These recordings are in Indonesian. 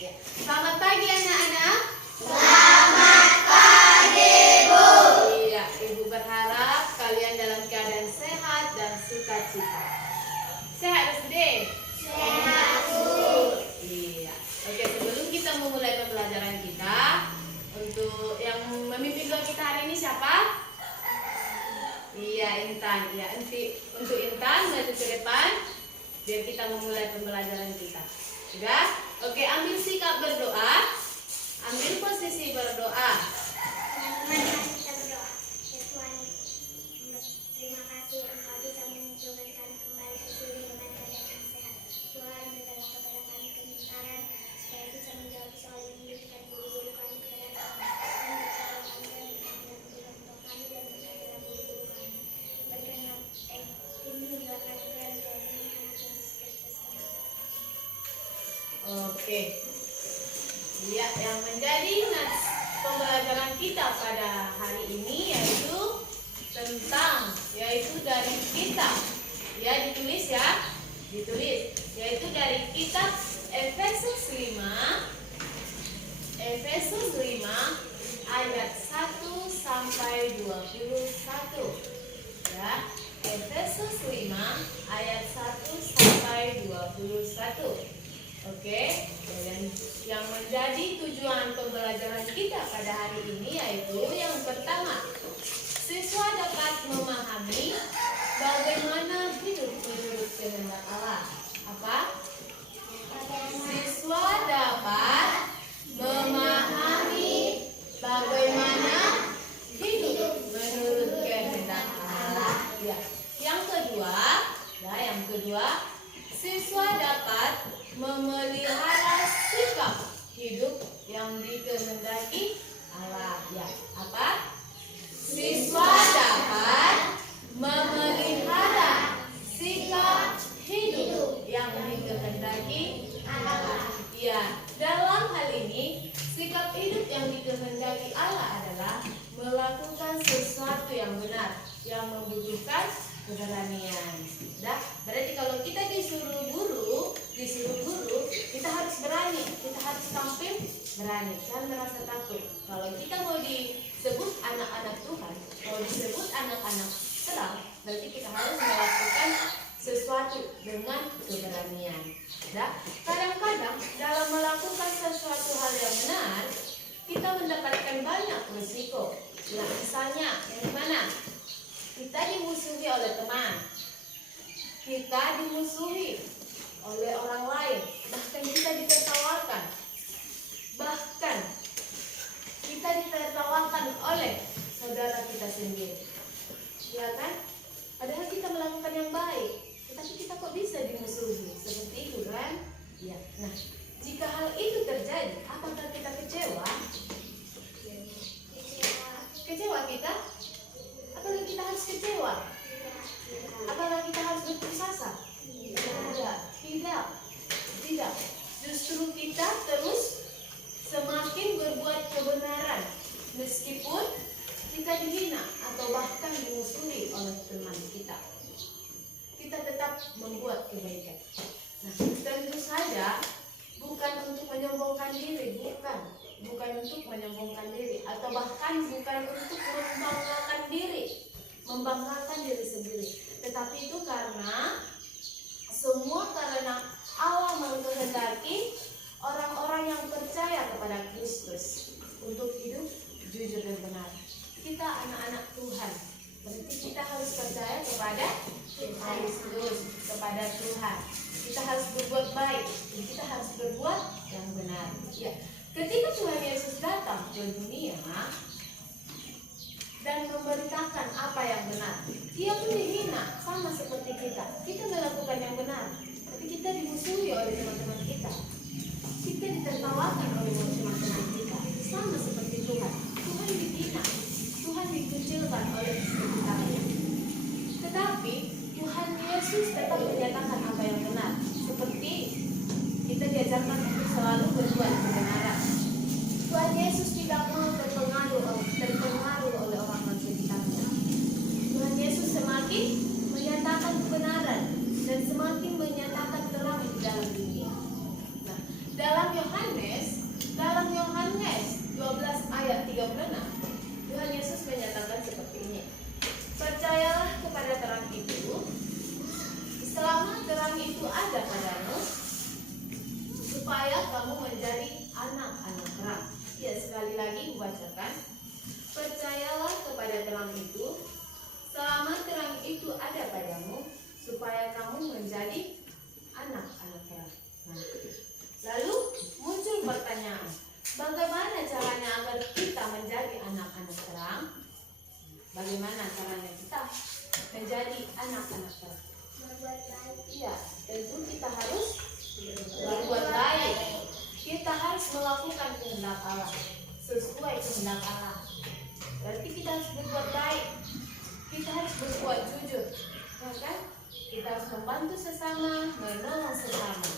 Ya. Selamat pagi anak-anak. Selamat pagi, Bu. Iya, Ibu berharap kalian dalam keadaan sehat dan sukacita. Sehat SD? Sehat, Bu. Iya. Oke, sebelum kita memulai pembelajaran kita, untuk yang memimpin doa kita hari ini siapa? Iya, Intan. Ya, untuk Intan maju ke depan biar kita memulai pembelajaran kita. Sudah? Oke, ambil sikap berdoa. Ambil posisi berdoa. Teman-teman, mari kita berdoa. Ya Tuhan, terima kasih Engkau bisa menunjukkan kami kembali ke sini dengan keadaan yang sehat. Tuhan, berikanlah kepada kami kebenaran supaya bisa menjawab soal yang diberikan guru-guru kami kepada kami. Dan berkatalah kami dan berikanlah kebenaran untuk kami dan berkatalah guru-guru kami. Berikanlah bimbinglah kami dan dalam nama anak Yesus Kristus kami. Oke. Ya, yang menjadi nats pembelajaran kita pada hari ini yaitu dari kitab. Ya, ditulis ya. Ditulis yaitu dari kitab Efesus 5 ayat 1 sampai 21. Ya, Efesus 5 ayat 1 sampai 21. Oke, dan yang menjadi tujuan pembelajaran kita pada hari ini yaitu yang pertama, siswa dapat memahami bagaimana hidup menurut kehendak Allah. Apa? Siswa dapat memahami bagaimana hidup menurut kehendak Allah. Ya. Yang kedua, siswa dapat memelihara sikap hidup yang dikehendaki Allah. Ya, apa? Siswa dapat memelihara sikap hidup yang dikehendaki Allah. Ya, dalam hal ini sikap hidup yang dikehendaki Allah adalah melakukan sesuatu yang benar, yang membutuhkan keberanian. Dah, berarti kalau kita disuruh guru, kita harus berani, kita harus tampil berani, jangan merasa takut. Kalau kita mau disebut anak-anak Tuhan, mau disebut anak-anak terang, berarti kita harus melakukan sesuatu dengan keberanian. Dah, kadang-kadang dalam melakukan sesuatu hal yang benar, kita mendapatkan banyak risiko. Nah, misalnya, yang mana? Kita dimusuhi oleh teman, kita dimusuhi oleh orang lain, bahkan kita ditertawakan, bahkan kita ditertawakan oleh saudara kita sendiri, ya kan? Padahal kita melakukan yang baik, tetapi kita kok bisa dimusuhi seperti itu kan? Ya. Nah, jika hal itu terjadi, apakah kita kecewa? Kecewa kita? Apakah kita harus kecewa? Apakah kita harus berputus asa? Tidak. Justru kita terus semakin berbuat kebenaran, meskipun kita dihina atau bahkan dimusuhi oleh teman kita. Kita tetap membuat kebaikan. Nah, tentu saja bukan untuk menyombongkan diri, bukan untuk menyombongkan diri, atau bahkan bukan untuk membanggakan diri sendiri, tetapi itu karena Allah mengkehendaki orang-orang yang percaya kepada Kristus untuk hidup jujur dan benar. Kita anak-anak Tuhan, berarti kita harus percaya kepada Kristus, kepada Tuhan. Kita harus berbuat baik, dan kita harus berbuat yang benar. Ya, ketika Tuhan Yesus datang ke dunia dan memberitakan apa yang benar, Dia pun dihina sama seperti kita. Kita melakukan yang benar, tapi kita dimusuhi oleh teman-teman kita. Kita ditertawakan oleh teman-teman kita, sama seperti Tuhan. Tuhan dihina, Tuhan dikucilkan oleh sekitarnya. Tetapi Tuhan Yesus tetap menyatakan apa yang benar, seperti kita diajarkan untuk selalu berbuat kebenaran. Tuhan Yesus tidak mau terpengaruh oleh orang-orang sekitarnya. Tuhan Yesus semakin menyatakan kebenaran dan semakin menyatakan terang di dalam dunia. Nah, dalam Yohanes kamu menjadi anak-anak terang. Ya, sekali lagi bacakan. Percayalah kepada terang itu, selama terang itu ada padamu, supaya kamu menjadi anak-anak terang. Nah, lalu muncul pertanyaan, bagaimana caranya agar kita menjadi anak-anak terang? Bagaimana caranya kita menjadi anak-anak terang? Berbuat baik. Iya, tentu kita harus berbuat baik. Kita harus melakukan kehendak Allah, sesuai kehendak Allah. Berarti kita harus berbuat baik. Kita harus berbuat jujur, ya kan? Kita harus membantu sesama, menolong sesama.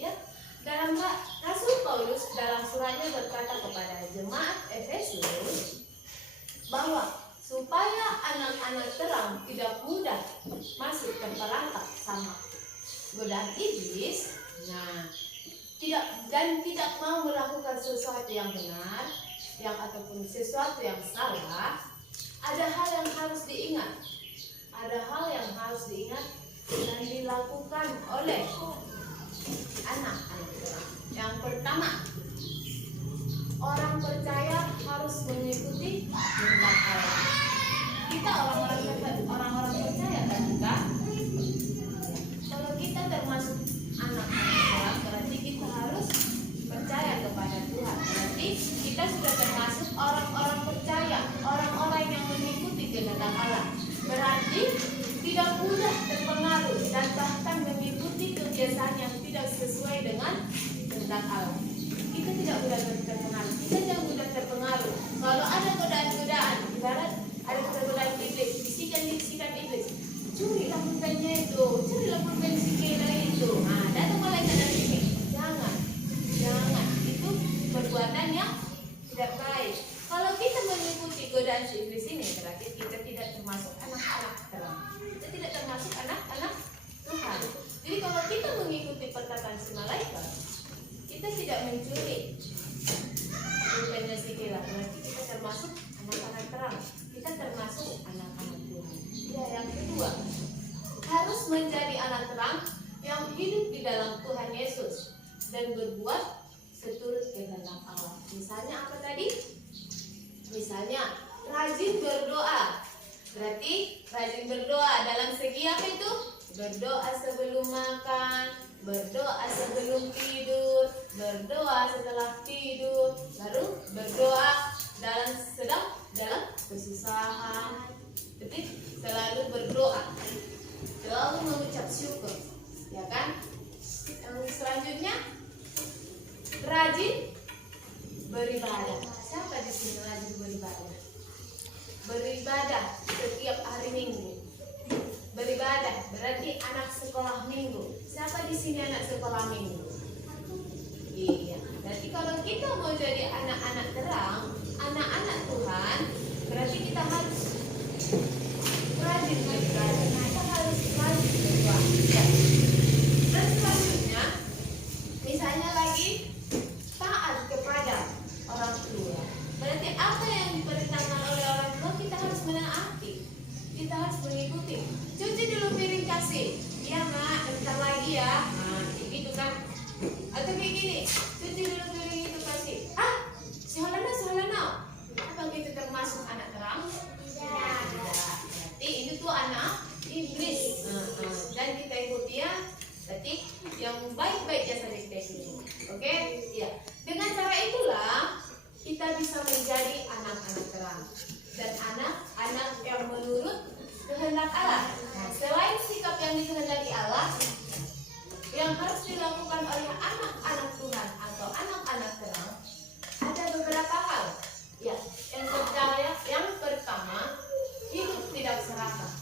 Ya, dalam Rasul Paulus dalam suratnya berkata kepada jemaat Efesus bahwa supaya anak-anak terang tidak mudah masuk terperangkap sama godaan iblis, tidak mau melakukan sesuatu yang benar, ataupun sesuatu yang salah. Ada hal yang harus diingat, dan dilakukan oleh anak-anak terang. Yang pertama, orang percaya harus mengikuti kehendak Allah. Kita orang-orang percaya kan kita? Kalau kita termasuk anak-anak terang, berarti kita harus percaya kepada Tuhan. Berarti kita sudah termasuk orang-orang percaya, orang-orang yang mengikuti kehendak Allah. Berarti tidak mudah terpengaruh dan bahkan mengikuti kebiasaan yang tidak sesuai dengan kehendak Allah. Kita tidak mudah terpengaruh. Kita tidak mudah terpengaruh. Kalau ada godaan-godaan, ibarat ada godaan iblis, bisikan iblis, curilah pulpennya itu, curilah pulpen si Kela itu. Nah, datang malaikat dari sini. Jangan. Itu perbuatan yang tidak baik. Kalau kita mengikuti godaan si iblis ini, berarti kita tidak termasuk anak-anak terang. Kita tidak termasuk anak-anak Tuhan. Jadi kalau kita mengikuti perkataan si malaikat, kita tidak mencuri pulpennya si Kela, berarti kita termasuk anak-anak terang. Kita termasuk anak-anak Tuhan. Ya, yang kedua, harus menjadi anak terang yang hidup di dalam Tuhan Yesus dan berbuat seturut kehendak Allah. Misalnya apa tadi? Misalnya rajin berdoa. Berarti rajin berdoa dalam segi apa itu? Berdoa sebelum makan, berdoa sebelum tidur, berdoa setelah tidur, baru berdoa dalam kesusahan. Jadi selalu berdoa, selalu mengucap syukur, ya kan? Yang selanjutnya rajin beribadah. Siapa di sini rajin beribadah? Beribadah setiap hari Minggu. Beribadah berarti anak sekolah Minggu. Siapa di sini anak sekolah Minggu? Iya. Berarti kalau kita mau jadi anak-anak terang, anak-anak Tuhan, berarti kita harus rajin beribadah. Kita harus rajin berdoa. Ya. Dan selanjutnya, misalnya lagi taat kepada orang tua. Berarti apa yang diperintahkan oleh orang tua kita harus menaati. Kita harus mengikuti. Cuci dulu piring kasih. Iya mak, bentar lagi ya. Nah, gitu kan. Atau kayak gini, cuci dulu piring itu kasih. Soalnya. Apa gitu termasuk anak terang? Tidak. Berarti itu tuh anak iblis. Dan kita ikuti ya. Berarti yang baik-baiknya saja kita ikuti. Oke? Ya. Dengan cara itulah kita bisa menjadi anak-anak terang dan anak-anak yang menurut kehendak Allah. Nah, selain sikap yang dikehendaki Allah, yang harus dilakukan oleh anak-anak Tuhan atau anak-anak terang, ada beberapa hal. Ya, yang pertama, hidup tidak serakah.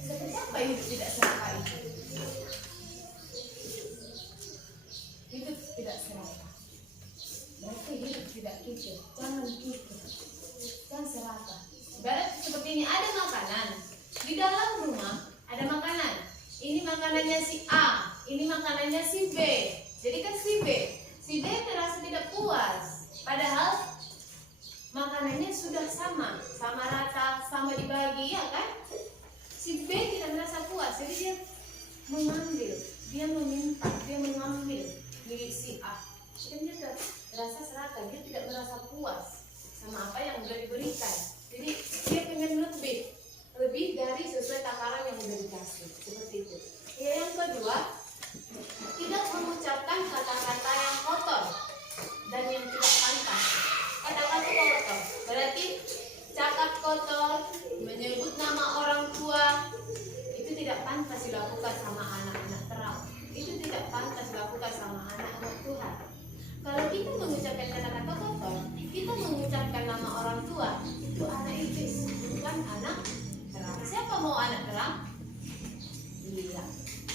Seperti apa hidup tidak serakah itu? Hidup tidak serakah. Berarti hidup tidak kikir. Jangan kikir. Jangan serakah. Ibarat seperti ini, ada makanan. Di dalam rumah ada makanan. Ini makanannya si A, ini makanannya si B. Jadi kan si B terasa tidak puas. Padahal makanannya sudah sama rata, sama dibagi, ya kan? Si B tidak merasa puas, jadi dia mengambil, dia meminta, dia mengambil. milik si A. Kan dia merasa serakah, dia tidak merasa puas sama apa yang sudah diberikan. Jadi dia pengen lebih dari sesuai takaran yang sudah dikasih. Seperti itu. Yang kedua, tidak mengucapkan kata-kata yang kotor dan yang tidak pantas. Kata-kata kotor berarti cakap kotor, menyebut nama orang tua, itu tidak pantas dilakukan sama anak-anak terang. Itu tidak pantas dilakukan sama anak-anak Tuhan. Kalau kita mengucapkan kata-kata kotor, kita mengucapkan nama orang tua, itu anak iblis, bukan anak terang. Siapa mau anak terang? Iya.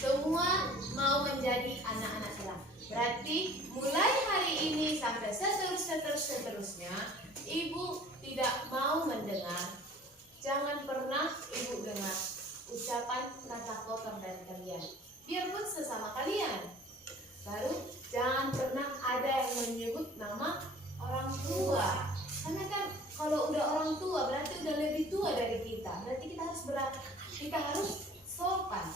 Semua mau menjadi anak-anak terang. Berarti mulai hari ini sampai seterusnya, ibu tidak mau mendengar. Jangan pernah ibu dengar ucapan kata kotor dari kalian. Biarpun sesama kalian. Lalu jangan pernah ada yang menyebut nama orang tua. Karena kan kalau udah orang tua berarti udah lebih tua dari kita. Berarti kita harus sopan.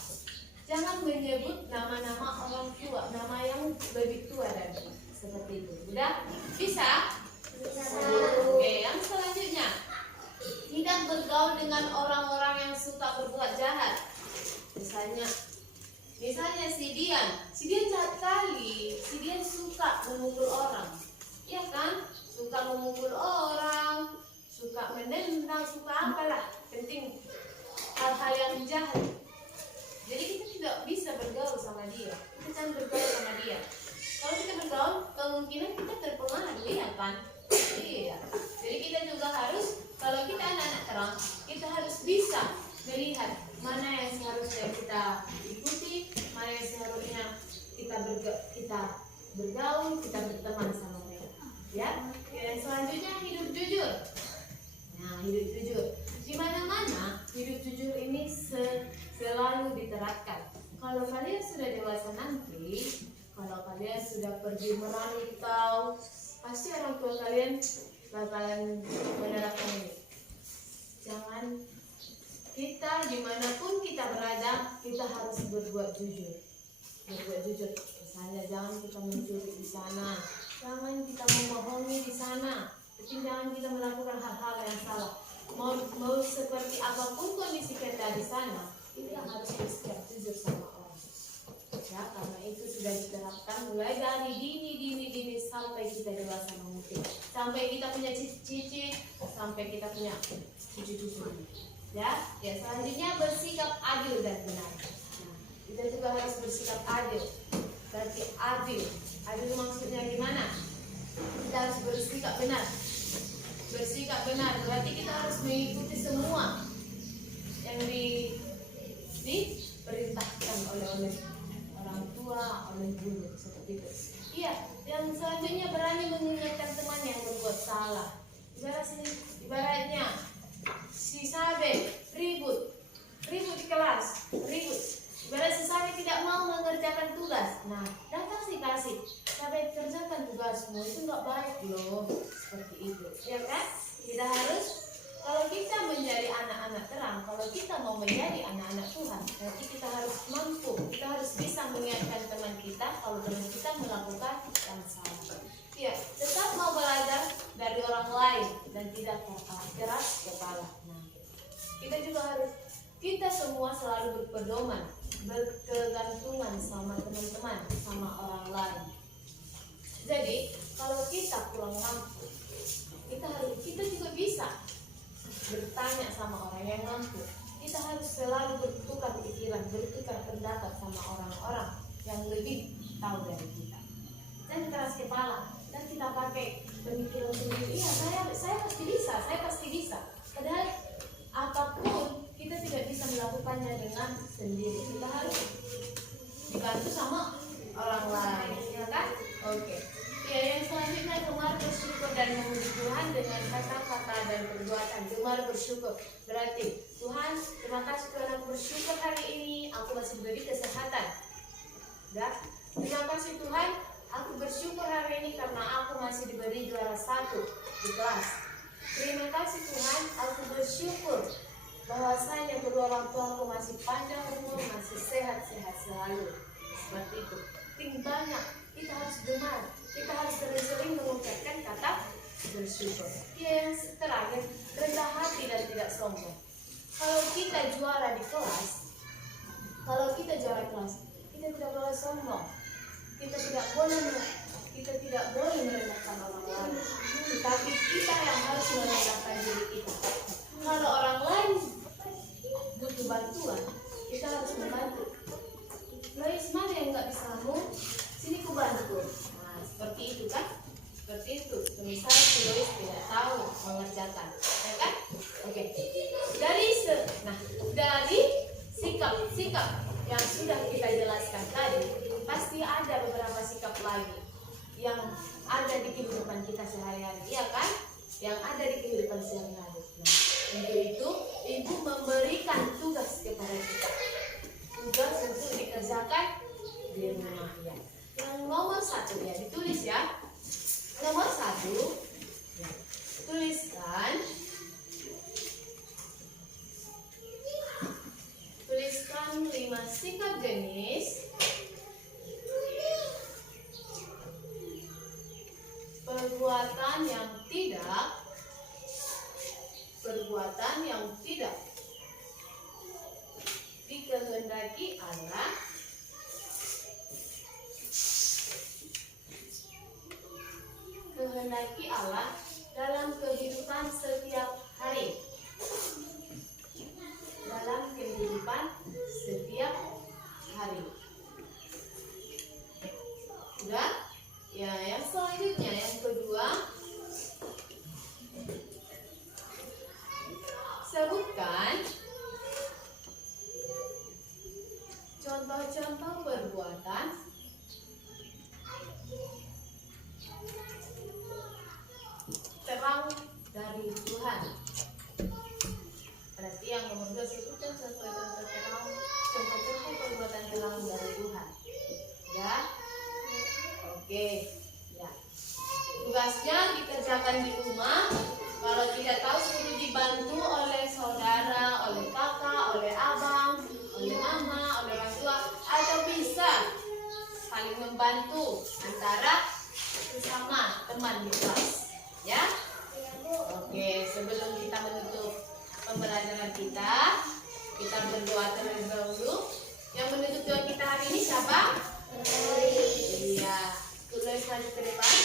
Jangan menyebut nama-nama orang tua, nama yang lebih tua dari kita. Seperti itu. Udah? Bisa? Oke, yang selanjutnya. Tidak bergaul dengan orang-orang yang suka berbuat jahat. Misalnya si Dian jahat kali. Si Dian suka memukul orang. Iya kan? Suka memukul orang, suka menendang, suka apalah. Penting hal-hal yang jahat. Jadi kita tidak bisa bergaul sama dia. Kita jangan bergaul sama dia. Kalau kita bergaul, kemungkinan kita terpengaruh, ya kan? Iya. Jadi kita juga harus, kalau kita anak-anak terang, kita harus bisa melihat mana yang seharusnya kita ikuti, mana yang seharusnya kita bergaul, kita berteman sama mereka. Ya. Dan selanjutnya hidup jujur. Nah, hidup jujur. Di mana-mana hidup jujur ini selalu diterapkan. Kalau kalian sudah dewasa nanti, kalau kalian sudah pergi merantau, pasti orang tua kalian bakalan menerapkan ini. Jangan, kita dimanapun kita berada, kita harus berbuat jujur. Berbuat jujur. Misalnya jangan kita mencuri di sana, jangan kita membohongi di sana, tapi jangan kita melakukan hal-hal yang salah. Mau seperti apapun kondisi kita di sana, kita harus bersikap jujur sama orang. Ya, karena itu sudah diterapkan mulai dari dini sampai kita dewasa mungkin, sampai kita punya cicit, sampai kita punya cucu-cucu. Ya, selanjutnya bersikap adil dan benar. Nah, kita juga harus bersikap adil. Berarti adil maksudnya gimana? Kita harus bersikap benar. Bersikap benar berarti kita harus mengikuti semua yang diperintahkan oleh orang tua, oleh guru, seperti itu. Iya, yang selanjutnya berani mengingatkan teman yang berbuat salah. Ibaratnya si Sabe ribut di kelas, Ibarat si Sabe tidak mau mengerjakan tugas. Nah, datang si kasih, Sabe kerjakan tugasmu, itu nggak baik loh. Seperti itu, ya kan? Kita harus, kalau kita menjadi anak-anak terang, kalau kita mau menjadi anak-anak Tuhan, berarti kita harus mampu, kita harus bisa mengingatkan teman kita kalau teman kita melakukan yang salah. Ya, tetap mau belajar dari orang lain dan tidak keras kepala. Nah, kita juga harus, kita semua selalu berpedoman, berkegantungan sama teman-teman, sama orang lain. Jadi kalau kita kurang mampu, kita juga bisa bertanya sama orang yang mampu. Kita harus selalu bertukar pikiran, bertukar pendapat sama orang-orang yang lebih tahu dari kita. Jangan keras kepala dan kita pakai pemikiran sendiri. Iya, saya pasti bisa. Padahal apapun kita tidak bisa melakukannya dengan sendiri. Kita harus dibantu sama orang lain, ya kan? Oke. Ya, yang selanjutnya gemar bersyukur dan memuji Tuhan dengan kata-kata dan perbuatan. Gemar bersyukur berarti Tuhan, terima kasih Tuhan, aku bersyukur hari ini aku masih diberi kesehatan. Ya, terima kasih Tuhan, aku bersyukur hari ini karena aku masih diberi juara 1 di kelas. Terima kasih Tuhan, aku bersyukur bahwasanya kedua orang tua aku masih panjang umur, masih sehat-sehat selalu. Seperti itu. Banyak kita harus gemar, kita harus sering-sering mengucapkan kata bersyukur. Yang terakhir, rendah hati dan tidak sombong. Kalau kita juara di kelas, kita tidak boleh sombong. Kita tidak boleh merendahkan orang lain. Tapi kita yang harus merendahkan diri kita. Kalau orang lain butuh bantuan, kita harus membantu. Lois, mana yang nggak bisa kamu? Sini ku bantu. Nah, seperti itu kan? Seperti itu. Misal si Lois tidak tahu mengerjakan, ya kan? Oke. Dari sikap yang sudah kita jelaskan tadi, pasti ada beberapa sikap lagi yang ada di kehidupan kita sehari-hari, ya kan? Yang ada di kehidupan sehari-hari. Nah, untuk itu ibu memberikan tugas kepada kita. Tugas untuk dikerjakan di rumah ya. Yang nomor 1 ya, ditulis ya. Nomor 1, ya, tuliskan 5 sikap jenis perbuatan yang tidak dikehendaki Allah dalam kehidupan setiap hari. Sudah? Ya, yang selanjutnya yang kedua, sebutkan contoh-contoh perbuatan terang dari Tuhan. Berarti yang nomor 2, sebutkan contoh-contoh perbuatan terang dari Tuhan. Ya, oke. Ya, tugasnya dikerjakan di rumah. Kalau tidak tahu, suruh dibantu oleh saudara, oleh kakak, oleh abang, oleh mama, oleh orang tua, atau bisa saling membantu antara sesama teman di kelas. Ya, oke. Sebelum kita menutup pembelajaran kita berdoa terlebih dahulu. Yang menutup doa kita hari ini siapa? Iya, Lois maju ke depan.